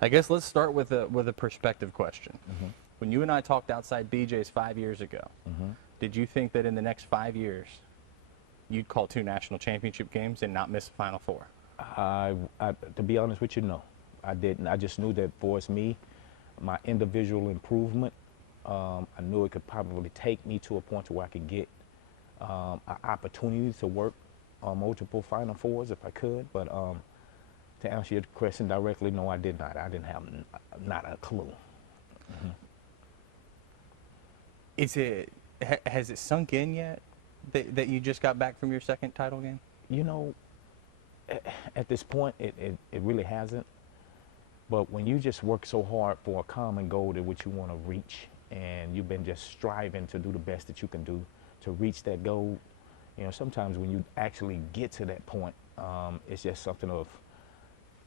I guess let's start with a perspective question. When you and I talked outside BJ's 5 years ago, did you think that in the next 5 years you'd call 2 national championship games and not miss a Final Four? To be honest with you, no, I didn't. I just knew that for me, my individual improvement, I knew it could probably take me to a point to where I could get an opportunity to work on multiple Final Fours if I could. But to answer your question directly, no, I did not. I didn't have not a clue. Has it sunk in yet that you just got back from your second title game? You know, at this point, it really hasn't. But when you just work so hard for a common goal that which you want to reach, and you've been just striving to do the best that you can do to reach that goal, you know, sometimes when you actually get to that point, it's just something of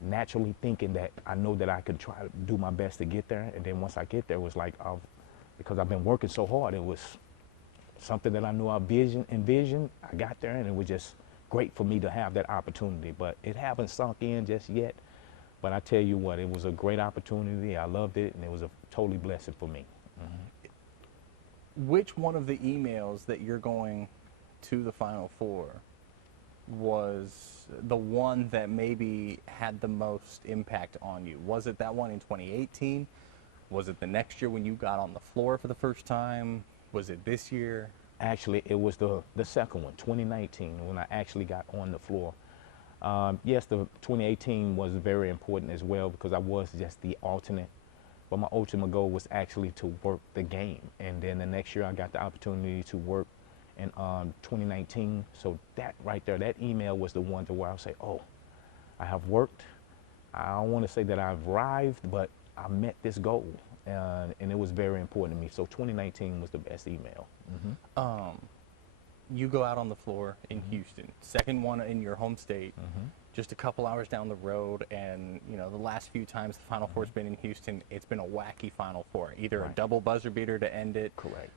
naturally thinking that I know that I could try to do my best to get there. And then once I get there, it was like, because I've been working so hard, it was something that I knew I envisioned. I got there, and it was just great for me to have that opportunity. But it haven't sunk in just yet. But I tell you what, it was a great opportunity. I loved it, and it was a totally blessing for me. Which one of the emails that you're going to the Final Four was the one that maybe had the most impact on you? Was it that one in 2018? Was it the next year when you got on the floor for the first time? Was it this year? Actually, it was the second one, 2019, when I actually got on the floor. Yes, the 2018 was very important as well because I was just the alternate. But my ultimate goal was actually to work the game. And then the next year I got the opportunity to work in 2019. So that right there, that email was the one to where I would say, oh, I have worked. I don't want to say that I've arrived, but I met this goal. And it was very important to me. So 2019 was the best email. You go out on the floor in Houston, second one in your home state, just a couple hours down the road, and you know the last few times the Final Four's been in Houston, it's been a wacky Final Four. Either a double buzzer beater to end it. Correct.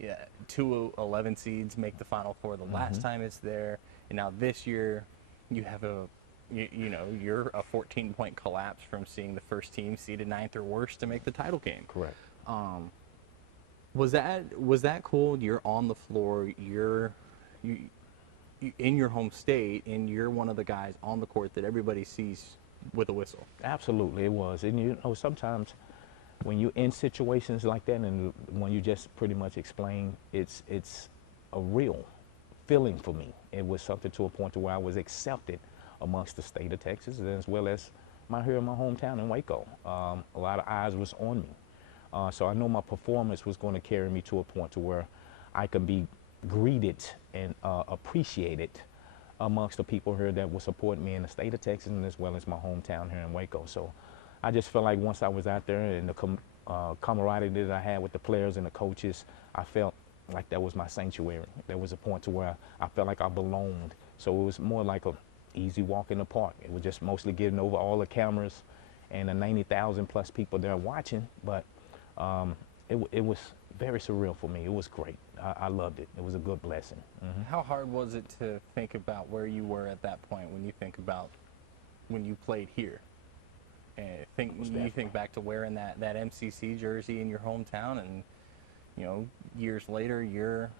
Yeah, 2 11 seeds make the Final Four the last time it's there, and now this year you have you're a 14-point collapse from seeing the first team seeded 9th or worse to make the title game. Correct. Was that cool? You're on the floor. You're in your home state, and you're one of the guys on the court that everybody sees with a whistle. Absolutely, it was. And you know, sometimes when you're in situations like that, and when you just pretty much explain, it's a real feeling for me. It was something to a point to where I was accepted amongst the state of Texas, as well as here in my hometown in Waco. A lot of eyes was on me. So I know my performance was going to carry me to a point to where I could be greeted and appreciated amongst the people here that will support me in the state of Texas and as well as my hometown here in Waco. So I just felt like once I was out there and the camaraderie that I had with the players and the coaches, I felt like that was my sanctuary. There was a point to where I felt like I belonged. So it was more like a easy walk in the park. It was just mostly getting over all the cameras and the 90,000 plus people there watching, but it was very surreal for me. It was great. I loved it. It was a good blessing. How hard was it to think about where you were at that point when you think about when you played here? And you think back to wearing that MCC jersey in your hometown, and you know, years later you're,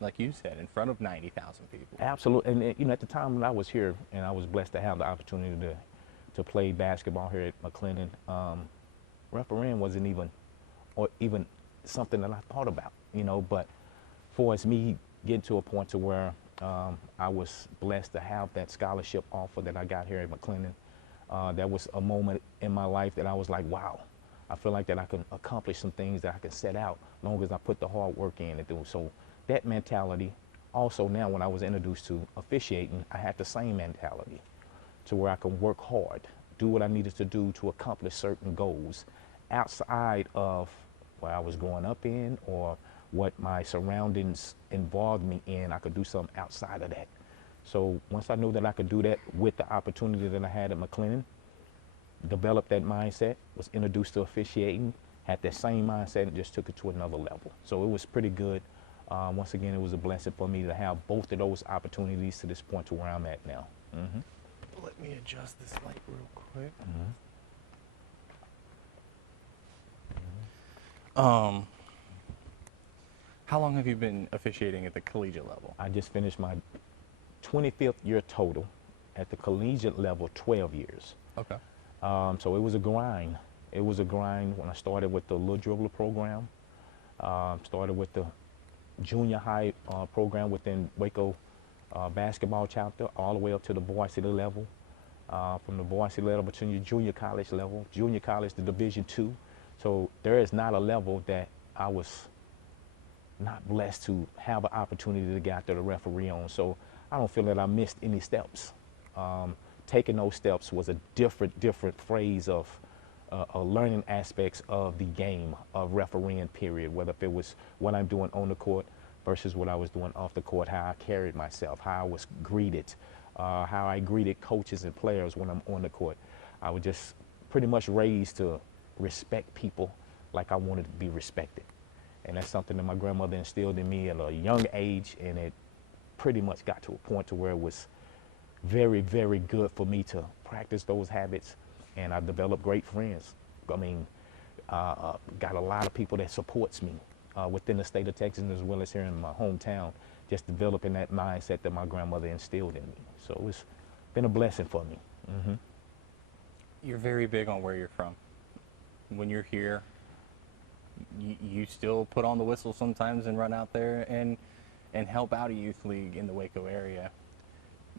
like you said, in front of 90,000 people. Absolutely. And you know, at the time when I was here, and I was blessed to have the opportunity to play basketball here at McLennan, refereeing wasn't even something that I thought about, you know. But for me getting to a point to where I was blessed to have that scholarship offer that I got here at McLennan, that was a moment in my life that I was like, wow, I feel like that I can accomplish some things that I can set out as long as I put the hard work in to do. So that mentality, also now when I was introduced to officiating, I had the same mentality to where I can work hard, do what I needed to do to accomplish certain goals outside of where I was growing up in or what my surroundings involved me in. I could do something outside of that. So once I knew that I could do that with the opportunity that I had at McLennan, developed that mindset, was introduced to officiating, had that same mindset and just took it to another level. So it was pretty good. Once again, it was a blessing for me to have both of those opportunities to this point to where I'm at now. Let me adjust this light real quick. Um, how long have you been officiating at the collegiate level? I just finished my 25th year total. At the collegiate level, 12 years. Okay. So it was a grind. It was a grind when I started with the Little Dribbler program. Started with the junior high program within Waco basketball chapter, all the way up to the varsity level. From the varsity level to your junior college level, junior college to Division II. So there is not a level that I was not blessed to have an opportunity to get out there to referee on. So I don't feel that I missed any steps. Taking those steps was a different phrase of learning aspects of the game of refereeing, period, whether if it was what I'm doing on the court versus what I was doing off the court, how I carried myself, how I was greeted, how I greeted coaches and players when I'm on the court. I was just pretty much raised to respect people like I wanted to be respected. And that's something that my grandmother instilled in me at a young age, and it pretty much got to a point to where it was very, very good for me to practice those habits, and I developed great friends. I mean, got a lot of people that supports me within the state of Texas as well as here in my hometown, just developing that mindset that my grandmother instilled in me. So it's been a blessing for me. Mm-hmm. You're very big on where you're from. When you're here, you still put on the whistle sometimes and run out there and help out a youth league in the Waco area.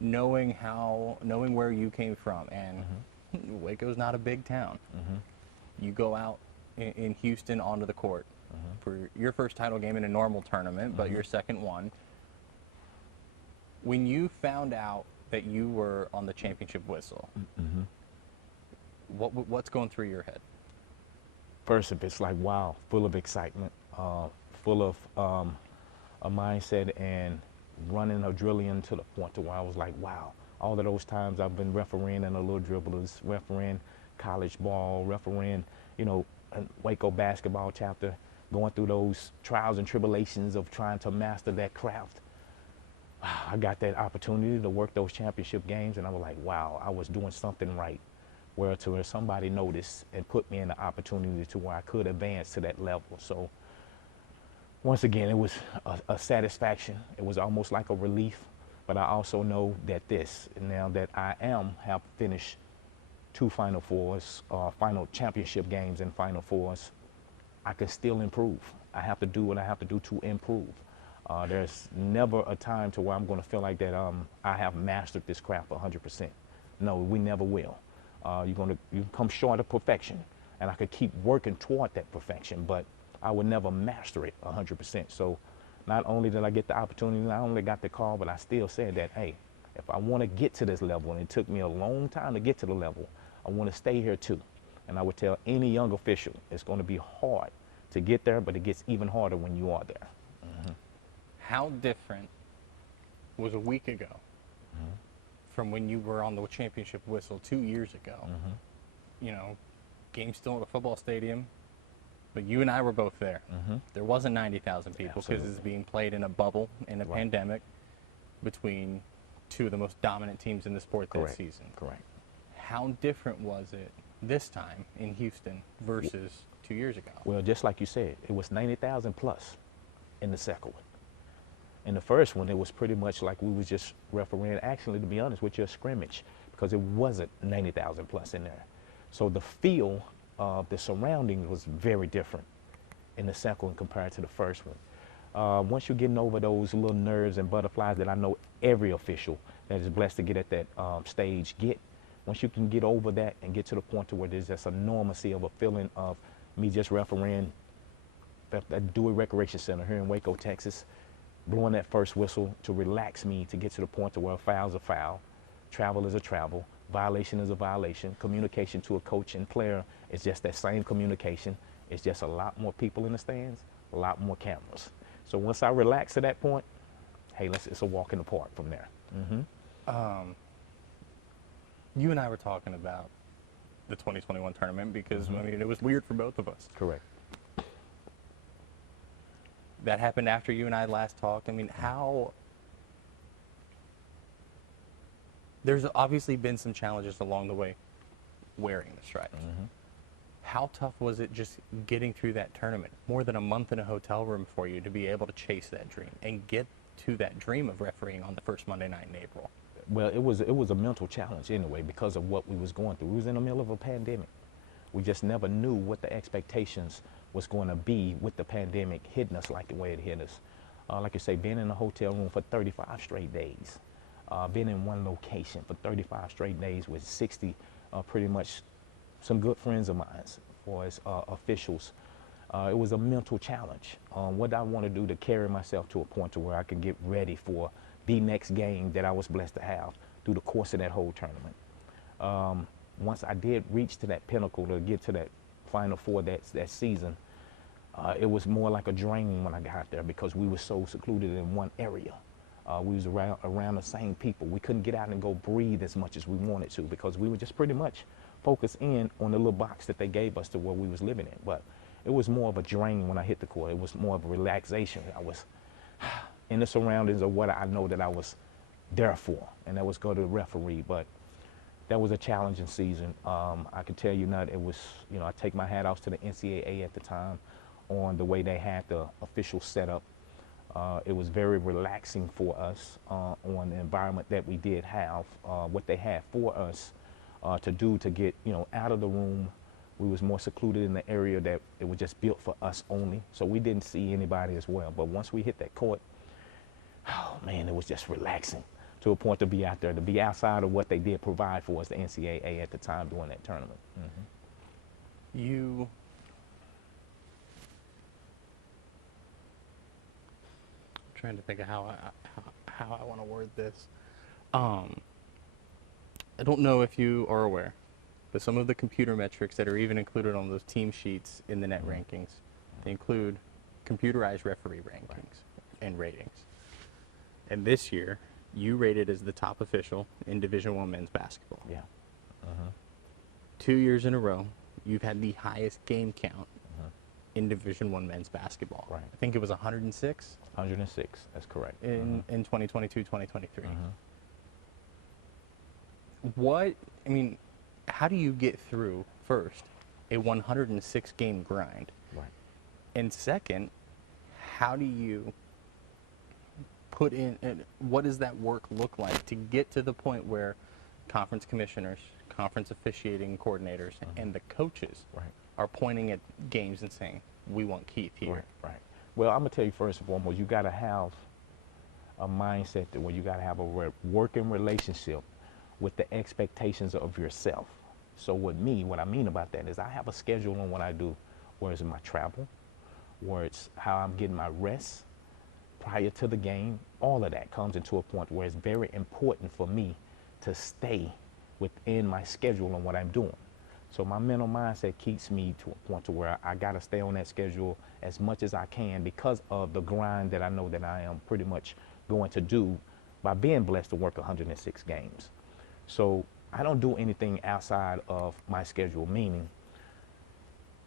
Knowing where you came from, and Waco's not a big town. You go out in Houston onto the court for your first title game in a normal tournament, but your second one. When you found out that you were on the championship whistle, what's going through your head? First, it's like, wow, full of excitement, full of a mindset and running a drilling to the point to where I was like, wow, all of those times I've been refereeing in the Little Dribblers, refereeing college ball, refereeing, Waco basketball chapter, going through those trials and tribulations of trying to master that craft. I got that opportunity to work those championship games, and I was like, wow, I was doing something right. Where somebody noticed and put me in the opportunity to where I could advance to that level. So once again, it was a satisfaction. It was almost like a relief, but I also know that now that I have finished 2 Final Fours, final championship games and Final Fours, I can still improve. I have to do what I have to do to improve. There's never a time to where I'm going to feel like that I have mastered this craft 100%. No, we never will. You come short of perfection, and I could keep working toward that perfection, but I would never master it 100%. So not only did I get the opportunity, not only got the call, but I still said that, hey, if I want to get to this level, and it took me a long time to get to the level, I want to stay here too. And I would tell any young official, it's going to be hard to get there, but it gets even harder when you are there. How different was a week ago from when you were on the championship whistle 2 years ago? Game still at a football stadium, but you and I were both there. There wasn't 90,000 people because it's being played in a bubble in a pandemic between 2 of the most dominant teams in the sport that season. Correct. How different was it this time in Houston versus 2 years ago? Well, just like you said, it was 90,000 plus in the second one. In the first one, it was pretty much like we was just refereeing, actually, to be honest with you, a scrimmage, because it wasn't 90,000 plus in there. So the feel of the surroundings was very different in the second one compared to the first one. Once you're getting over those little nerves and butterflies that I know every official that is blessed to get at that stage once you can get over that and get to the point to where there's just a normalcy of a feeling of me just refereeing at Dewey Recreation Center here in Waco, Texas, blowing that first whistle to relax me to get to the point to where a foul's a foul, travel is a travel, violation is a violation, communication to a coach and player is just that same communication. It's just a lot more people in the stands, a lot more cameras. So once I relax to that point, hey, it's a walk in the park from there. You and I were talking about the 2021 tournament because, it was weird for both of us. Correct. That happened after you and I last talked. There's obviously been some challenges along the way wearing the stripes. how tough was it just getting through that tournament? More than a month in a hotel room for you to be able to chase that dream and get to that dream of refereeing on the first Monday night in April. Well, it was a mental challenge anyway because of what we was going through. We was in the middle of a pandemic. We just never knew what the expectations was going to be with the pandemic hitting us like the way it hit us. Like I say, being in a hotel room for 35 straight days, being in one location for 35 straight days with 60 pretty much some good friends of mine as officials. It was a mental challenge. What I want to do to carry myself to a point to where I could get ready for the next game that I was blessed to have through the course of that whole tournament. Once I did reach to that pinnacle to get to that Final Four that season, it was more like a drain when I got there because we were so secluded in one area. We was around the same people. We couldn't get out and go breathe as much as we wanted to because we were just pretty much focused in on the little box that they gave us to where we was living in. But it was more of a drain when I hit the court. It was more of a relaxation. I was in the surroundings of what I know that I was there for, and that was go to the referee. But that was a challenging season. I can tell you not, it was, I take my hat off to the NCAA at the time on the way they had the official setup. It was very relaxing for us on the environment that we did have, what they had for us to do to get, out of the room. We was more secluded in the area that it was just built for us only. So we didn't see anybody as well. But once we hit that court, oh man, it was just relaxing to a point to be out there, to be outside of what they did provide for us, the NCAA at the time during that tournament. I'm trying to think of how I want to word this. I don't know if you are aware, but some of the computer metrics that are even included on those team sheets in the net rankings, they include computerized referee rankings and ratings. And this year, you rated as the top official in Division I men's basketball. Yeah. 2 years in a row, you've had the highest game count in Division I men's basketball. Right. I think it was 106. 106, that's correct. In 2022, 2023. How do you get through, first, a 106 game grind? Right. And second, how do you put in, what does that work look like to get to the point where conference commissioners, conference officiating coordinators, and the coaches are pointing at games and saying, we want Keith here? Right. Well, I'm going to tell you first and foremost, you got to have a mindset that where you got to have a working relationship with the expectations of yourself. So with me, what I mean about that is I have a schedule on what I do, where it's my travel, where it's how I'm getting my rest prior to the game. All of that comes into a point where it's very important for me to stay within my schedule on what I'm doing. So my mental mindset keeps me to a point to where I got to stay on that schedule as much as I can because of the grind that I know that I am pretty much going to do by being blessed to work 106 games. So I don't do anything outside of my schedule, meaning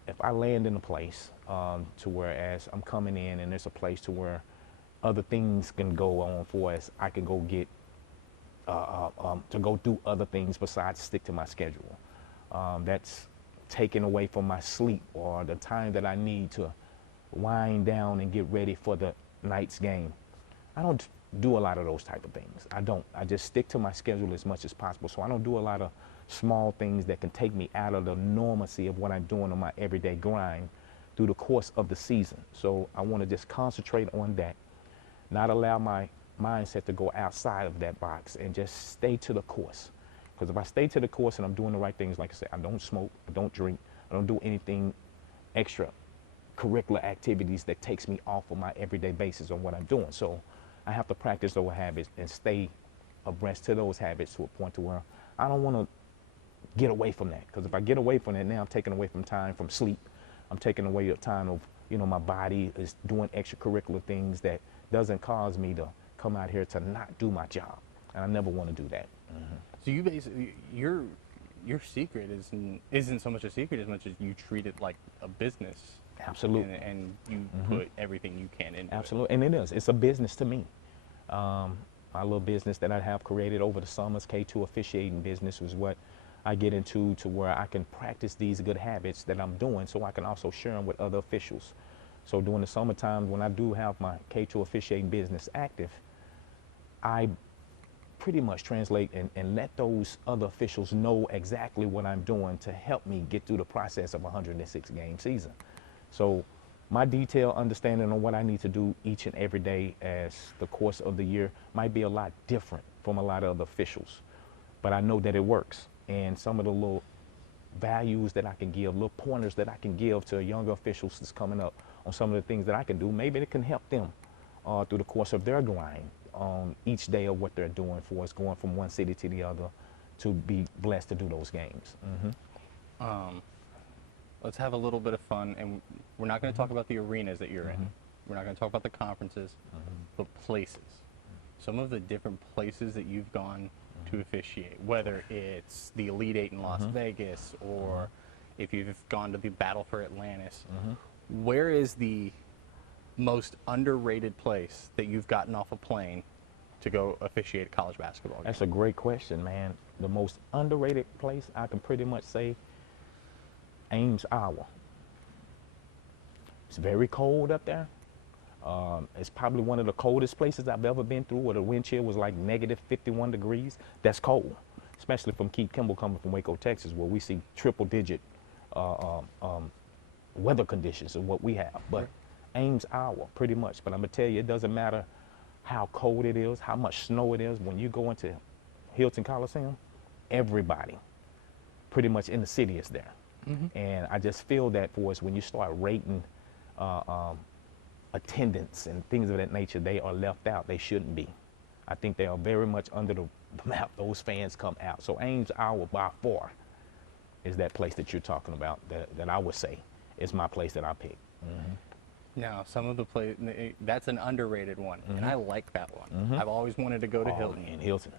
if I land in a place to where as I'm coming in and there's a place to where other things can go on for us, I can go get to go do other things besides stick to my schedule. That's taken away from my sleep or the time that I need to wind down and get ready for the night's game. I don't do a lot of those type of things. I just stick to my schedule as much as possible. So I don't do a lot of small things that can take me out of the normalcy of what I'm doing on my everyday grind through the course of the season. So I want to just concentrate on that, not allow my mindset to go outside of that box and just stay to the course. Because if I stay to the course and I'm doing the right things, like I said, I don't smoke, I don't drink, I don't do anything extra curricular activities that takes me off of my everyday basis on what I'm doing. So I have to practice those habits and stay abreast to those habits to a point to where I don't want to get away from that. Because if I get away from that, now I'm taking away from time from sleep. I'm taking away the time of, my body is doing extracurricular things that doesn't cause me to come out here to not do my job. And I never want to do that. So you basically, your secret isn't so much a secret as much as you treat it like a business. Absolutely. And you put everything you can into Absolutely. And it is. It's a business to me. My little business that I have created over the summers, K2 officiating business, was what I get into to where I can practice these good habits that I'm doing so I can also share them with other officials. So during the summertime, when I do have my K2 officiating business active, I pretty much translate and let those other officials know exactly what I'm doing to help me get through the process of a 106 game season. So my detailed understanding on what I need to do each and every day as the course of the year might be a lot different from a lot of other officials, but I know that it works. And some of the little values that I can give, little pointers that I can give to younger officials that's coming up on some of the things that I can do, maybe it can help them through the course of their grind on each day of what they're doing for us, going from one city to the other to be blessed to do those games. Let's have a little bit of fun, and we're not going to talk about the arenas that you're in. We're not going to talk about the conferences, but places. Some of the different places that you've gone to officiate, whether it's the Elite Eight in Las Vegas or if you've gone to the Battle for Atlantis. Where is the most underrated place that you've gotten off a plane to go officiate a college basketball game? That's a great question, man. The most underrated place, I can pretty much say Ames, Iowa. It's very cold up there. It's probably one of the coldest places I've ever been through, where the wind chill was like negative 51 degrees. That's cold, especially from Keith Kimble coming from Waco, Texas, where we see triple-digit weather conditions of what we have. But Ames, Iowa, pretty much. But I'm going to tell you, it doesn't matter how cold it is, how much snow it is. When you go into Hilton Coliseum, everybody pretty much in the city is there. And I just feel that for us, when you start rating attendance and things of that nature, they are left out. They shouldn't be. I think they are very much under the map. Those fans come out. So Ames, Iowa, by far, is that place that you're talking about that I would say is my place that I pick. Now, some of the that's an underrated one, and I like that one. I've always wanted to go to Hilton. And Hilton,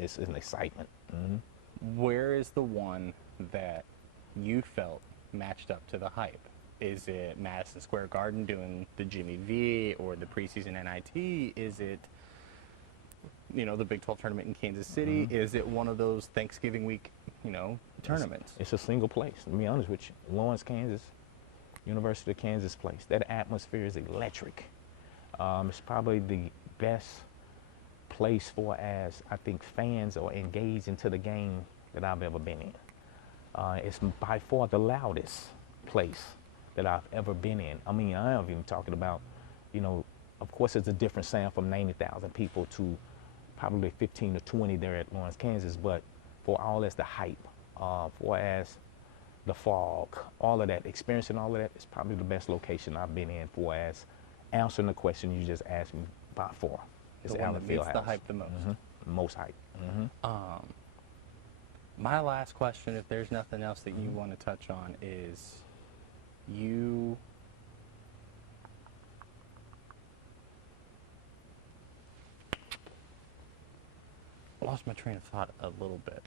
it's an excitement. Where is the one that you felt matched up to the hype? Is it Madison Square Garden doing the Jimmy V or the preseason NIT? Is it, the Big 12 tournament in Kansas City? Is it one of those Thanksgiving week, tournaments? It's a single place, to be honest with you. Lawrence, Kansas, University of Kansas place. That atmosphere is electric. It's probably the best place for, as I think fans are engaged into the game that I've ever been in. It's by far the loudest place that I've ever been in. I mean, I am even talking about, of course it's a different sound from 90,000 people to probably 15 to 20 there at Lawrence, Kansas, but for all as the hype, for as the fog, all of that, experiencing all of that, is probably the best location I've been in for as answering the question you just asked me by far. It's the one that meets the hype the most. Most hype. My last question, if there's nothing else that you want to touch on, is you lost my train of thought a little bit.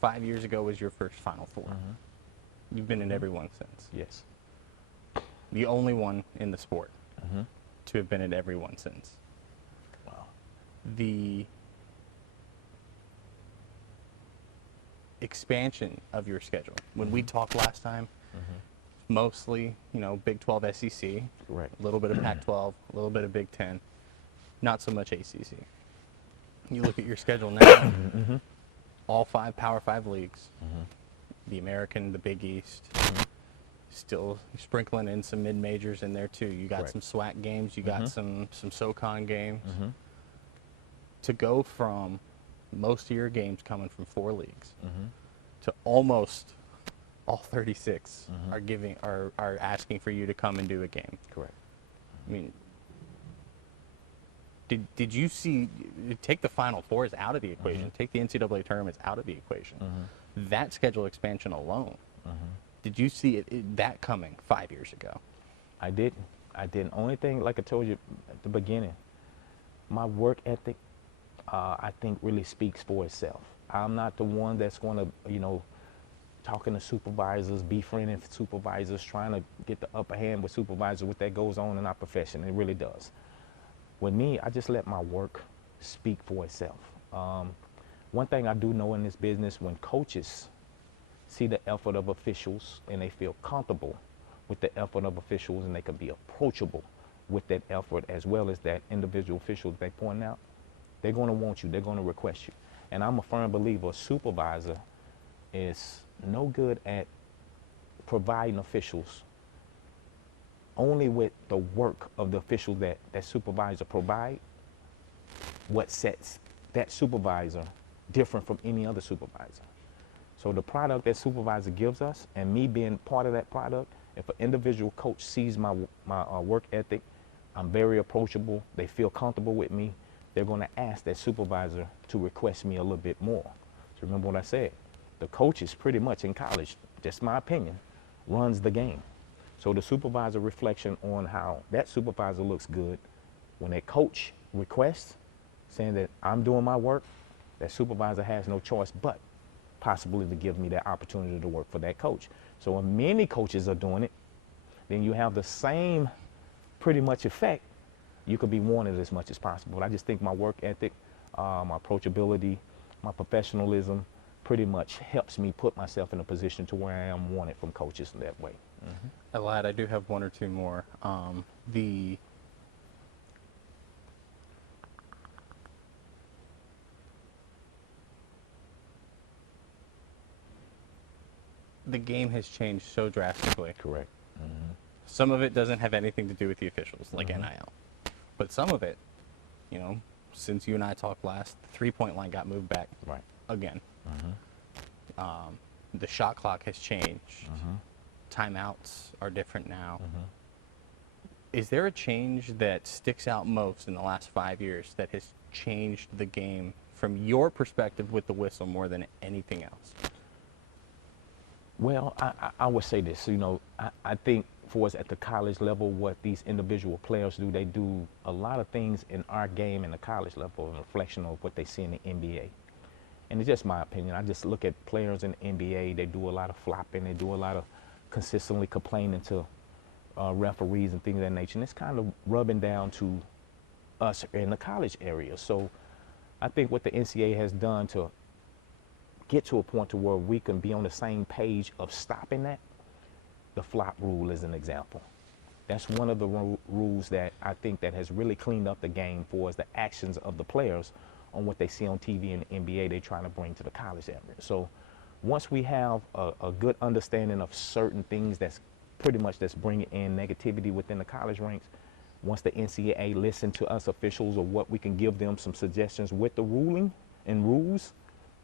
5 years ago was your first Final Four. You've been in every one since. Yes. The only one in the sport to have been in every one since. Wow. The expansion of your schedule. When we talked last time, mostly, Big 12 SEC, Correct. a little bit of Pac-12, a little bit of Big 10, not so much ACC. You look at your schedule now, all 5 Power 5 leagues, the American, the Big East, still sprinkling in some mid-majors in there too. You got Correct. some SWAC games, you got some SoCon games. To go from most of your games coming from 4 leagues to almost all 36 are asking for you to come and do a game. Correct. I mean, did you see, take the Final Fours out of the equation, take the NCAA tournaments out of the equation, that schedule expansion alone, did you see that coming 5 years ago? I didn't. Only thing, like I told you at the beginning, my work ethic, I think really speaks for itself. I'm not the one that's going to, talking to supervisors, befriending supervisors, trying to get the upper hand with supervisors, what that goes on in our profession. It really does. With me, I just let my work speak for itself. One thing I do know in this business, when coaches see the effort of officials and they feel comfortable with the effort of officials and they can be approachable with that effort as well as that individual official they point out, they're going to want you, they're going to request you. And I'm a firm believer a supervisor is no good at providing officials only with the work of the official that supervisor provide, what sets that supervisor different from any other supervisor. So the product that supervisor gives us and me being part of that product, if an individual coach sees my work ethic, I'm very approachable, they feel comfortable with me, they're going to ask that supervisor to request me a little bit more. So remember what I said, the coaches pretty much in college, just my opinion, runs the game. So the supervisor reflection on how that supervisor looks good, when that coach requests, saying that I'm doing my work, that supervisor has no choice but possibly to give me that opportunity to work for that coach. So when many coaches are doing it, then you have the same pretty much effect. You could be wanted as much as possible. But I just think my work ethic, my approachability, my professionalism pretty much helps me put myself in a position to where I am wanted from coaches in that way. Mm-hmm. Elad, I do have one or two more. The game has changed so drastically. Correct. Mm-hmm. Some of it doesn't have anything to do with the officials, like Mm-hmm. NIL. But some of it, you know, since you and I talked last, the three-point line got moved back Right. again. Mm-hmm. The shot clock has changed. Mm-hmm. Timeouts are different now. Mm-hmm. Is there a change that sticks out most in the last 5 years that has changed the game from your perspective with the whistle more than anything else? Well, I would say this, you know, I think for us at the college level, what these individual players do, they do a lot of things in our game in the college level, a reflection of what they see in the NBA. And it's just my opinion. I just look at players in the NBA, they do a lot of flopping, they do a lot of consistently complaining to referees and things of that nature. And it's kind of rubbing down to us in the college area. So I think what the NCAA has done to get to a point to where we can be on the same page of stopping that, the flop rule is an example. That's one of the rules that I think that has really cleaned up the game for us, the actions of the players on what they see on TV in the NBA they're trying to bring to the college area. So once we have a good understanding of certain things that's pretty much that's bringing in negativity within the college ranks, once the NCAA listen to us officials or what we can give them some suggestions with the ruling and rules,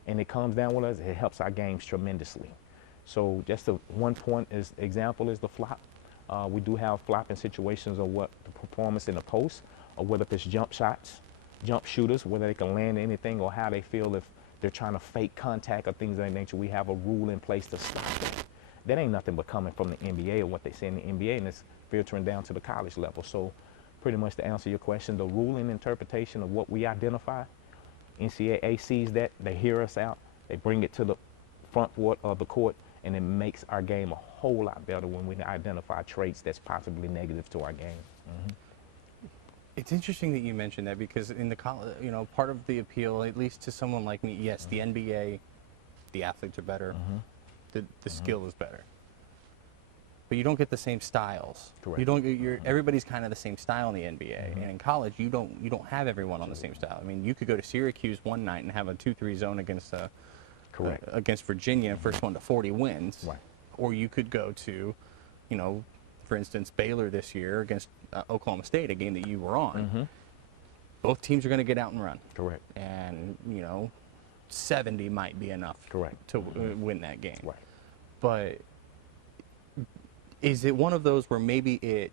and it comes down with us, it helps our games tremendously. So just one point is example is the flop. We do have flopping situations of what the performance in the post, or whether if it's jump shots, jump shooters, whether they can land anything or how they feel if they're trying to fake contact or things of that nature. We have a rule in place to stop that. That ain't nothing but coming from the NBA or what they say in the NBA, and it's filtering down to the college level. So pretty much to answer your question, the ruling interpretation of what we identify, NCAA sees that, they hear us out, they bring it to the front of the court, and it makes our game a whole lot better when we identify traits that's possibly negative to our game. Mm-hmm. It's interesting that you mentioned that because in the college, you know, part of the appeal, at least to someone like me, yes, the NBA, the athletes are better, the skill is better, but you don't get the same styles. Correct. You don't. Everybody's kind of the same style in the NBA, and in college, you don't have everyone on the same style. I mean, you could go to Syracuse one night and have a 2-3 zone against against Virginia, first one to 40 wins, Right. Or you could go to, you know, for instance, Baylor this year against Oklahoma State, a game that you were on. Both teams are going to get out and run. Correct. And, you know, 70 might be enough Correct. to win that game. Right. But is it one of those where maybe it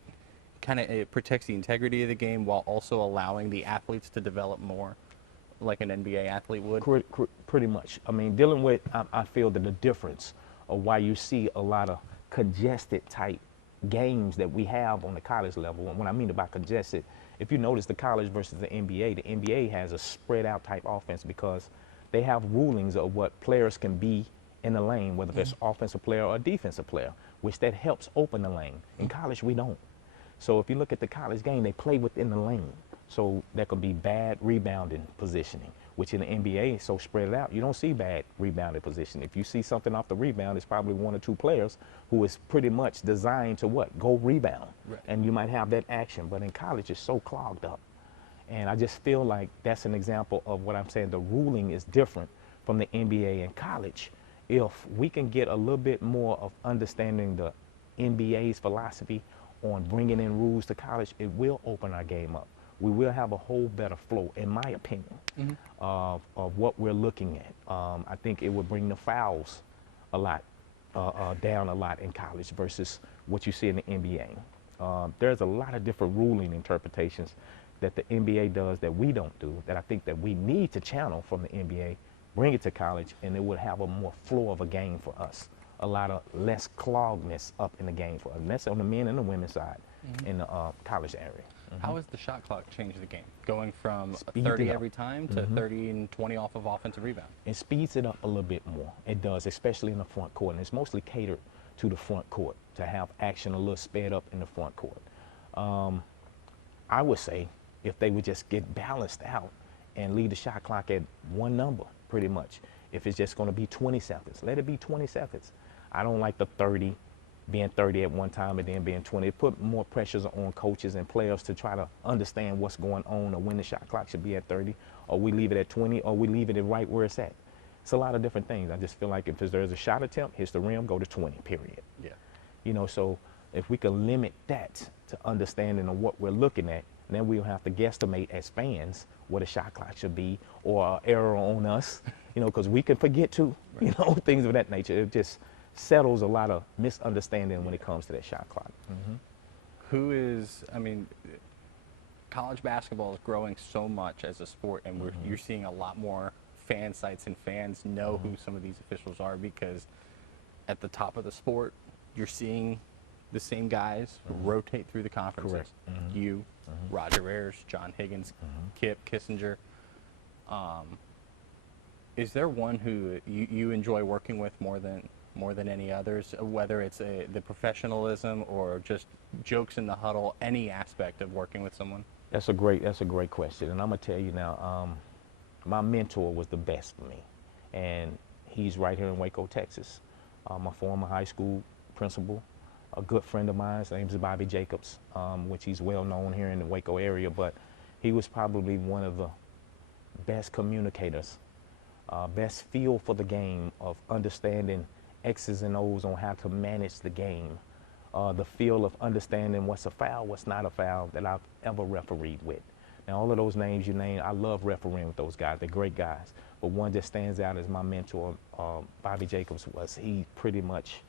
kind of protects the integrity of the game while also allowing the athletes to develop more like an NBA athlete would? Pretty much. I mean, dealing with, I feel that the difference of why you see a lot of congested type games that we have on the college level. And what I mean by congested, if you notice the college versus the NBA has a spread out type offense because they have rulings of what players can be in the lane, whether it's offensive player or defensive player, which that helps open the lane. In college, we don't. So if you look at the college game, they play within the lane. So that could be bad rebounding positioning, which in the NBA is so spread out. You don't see bad rebounding position. If you see something off the rebound, it's probably one or two players who is pretty much designed to what? Go rebound. Right. And you might have that action. But in college, it's so clogged up. And I just feel like that's an example of what I'm saying. The ruling is different from the NBA and college. If we can get a little bit more of understanding the NBA's philosophy on bringing in rules to college, it will open our game up. We will have a whole better flow, in my opinion, of what we're looking at. I think it would bring the fouls a lot down a lot in college versus what you see in the NBA. There's a lot of different ruling interpretations that the NBA does that we don't do, that I think that we need to channel from the NBA, bring it to college, and it would have a more flow of a game for us. A lot of less cloggedness up in the game for us. And that's on the men and the women's side in the college area. How has the shot clock changed the game? Going from Speed 30 it up. every time to 30 and 20 off of offensive rebound. It speeds it up a little bit more. It does, especially in the front court. And it's mostly catered to the front court to have action a little sped up in the front court. I would say if they would just get balanced out and leave the shot clock at one number, pretty much. If it's just going to be 20 seconds, let it be 20 seconds. I don't like the 30, being 30 at one time and then being 20. It put more pressures on coaches and players to try to understand what's going on or when the shot clock should be at 30, or we leave it at 20, or we leave it right where it's at. It's a lot of different things. I just feel like if there's a shot attempt, hits the rim, go to 20, period. Yeah. You know, so if we can limit that to understanding of what we're looking at, then we'll have to guesstimate as fans what a shot clock should be, or error on us, you know, because we can forget too, you know, things of that nature. It just settles a lot of misunderstanding when it comes to that shot clock. Who is, I mean, college basketball is growing so much as a sport, and you're seeing a lot more fan sites, and fans know who some of these officials are, because at the top of the sport, you're seeing the same guys rotate through the conferences. Correct. You, Roger Ayers, John Higgins, Kip Kissinger. Is there one who you enjoy working with more than any others, whether it's the professionalism or just jokes in the huddle, any aspect of working with someone? That's a great question, and I'm gonna tell you now. My mentor was the best for me, and he's right here in Waco, Texas. My former high school principal, a good friend of mine. His name is Bobby Jacobs, which he's well known here in the Waco area, but he was probably one of the best communicators, best feel for the game of understanding X's and O's on how to manage the game, the feel of understanding what's a foul, what's not a foul that I've ever refereed with. Now, all of those names you named, I love refereeing with those guys. They're great guys. But one that stands out as my mentor, Bobby Jacobs, he pretty much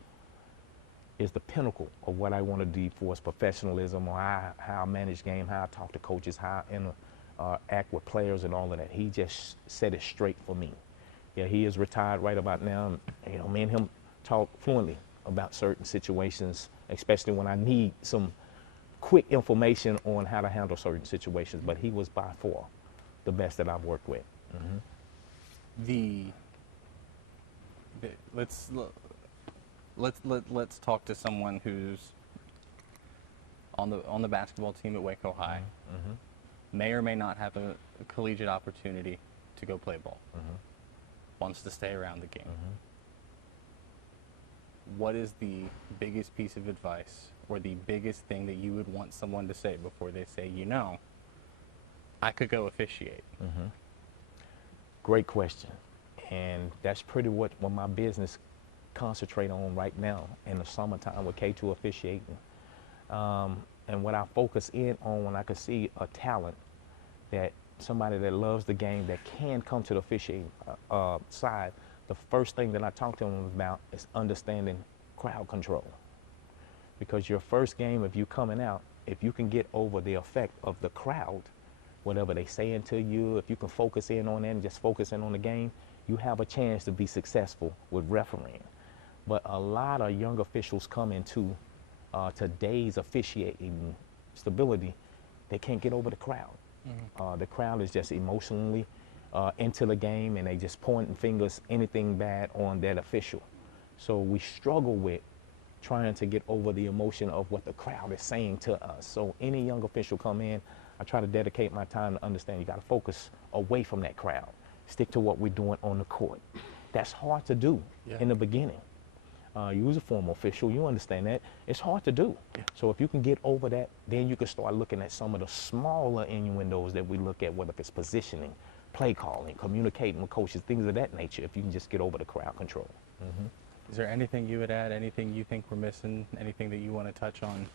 is the pinnacle of what I want to do for his professionalism, or how I manage game, how I talk to coaches, how I act with players and all of that. He just set it straight for me. Yeah, he is retired right about now. You know, me and him talk fluently about certain situations, especially when I need some quick information on how to handle certain situations. But he was by far the best that I've worked with. Let's talk to someone who's on the basketball team at Waco High, may or may not have a collegiate opportunity to go play ball, wants to stay around the game. What is the biggest piece of advice or the biggest thing that you would want someone to say before they say, you know, I could go officiate? Great question. And that's pretty what my business concentrate on right now in the summertime with K2 officiating. And what I focus in on when I can see a talent, that somebody that loves the game, that can come to the officiating side, the first thing that I talk to them about is understanding crowd control. Because your first game, if you're coming out, if you can get over the effect of the crowd, whatever they saying to you, if you can focus in on that and just focus in on the game, you have a chance to be successful with refereeing. But a lot of young officials come into today's officiating stability, they can't get over the crowd. The crowd is just emotionally into the game, and they just pointing fingers, anything bad on that official. So we struggle with trying to get over the emotion of what the crowd is saying to us. So any young official come in, I try to dedicate my time to understand you got to focus away from that crowd. Stick to what we're doing on the court. That's hard to do in the beginning. You was a former official, you understand that. It's hard to do. So if you can get over that, then you can start looking at some of the smaller innuendos that we look at, whether it's positioning, play calling, communicating with coaches, things of that nature, if you can just get over the crowd control. Is there anything you would add, anything you think we're missing, anything that you want to touch on,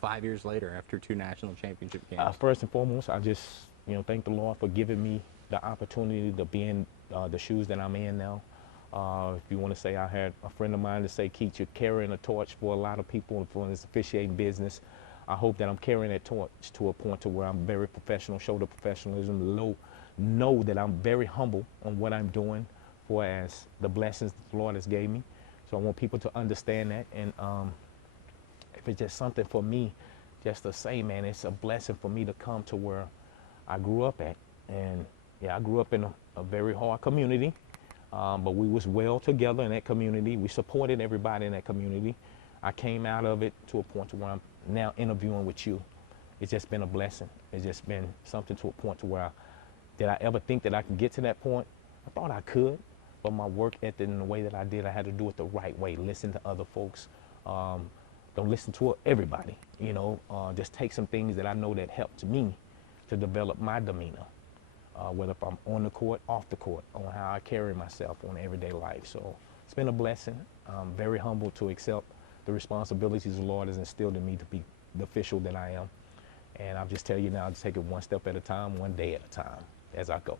5 years later after 2 national championship games? First and foremost, I just, thank the Lord for giving me the opportunity to be in the shoes that I'm in now. If you want to say, I had a friend of mine to say, Keith, you're carrying a torch for a lot of people for this officiating business. I hope that I'm carrying that torch to a point to where I'm very professional, show the professionalism, know that I'm very humble on what I'm doing for as the blessings the Lord has gave me. So I want people to understand that. And if it's just something for me, just to say, man, it's a blessing for me to come to where I grew up at. And yeah, I grew up in a very hard community. But we was well together in that community. We supported everybody in that community. I came out of it to a point to where I'm now interviewing with you. It's just been a blessing. It's just been something to a point to where did I ever think that I could get to that point? I thought I could, but my work ethic and the way that I did, I had to do it the right way. Listen to other folks. Don't listen to everybody, just take some things that I know that helped me to develop my demeanor. Whether if I'm on the court, off the court, on how I carry myself on everyday life. So it's been a blessing. I'm very humble to accept the responsibilities the Lord has instilled in me to be the official that I am. And I'll just tell you now, just take it one step at a time, one day at a time as I go.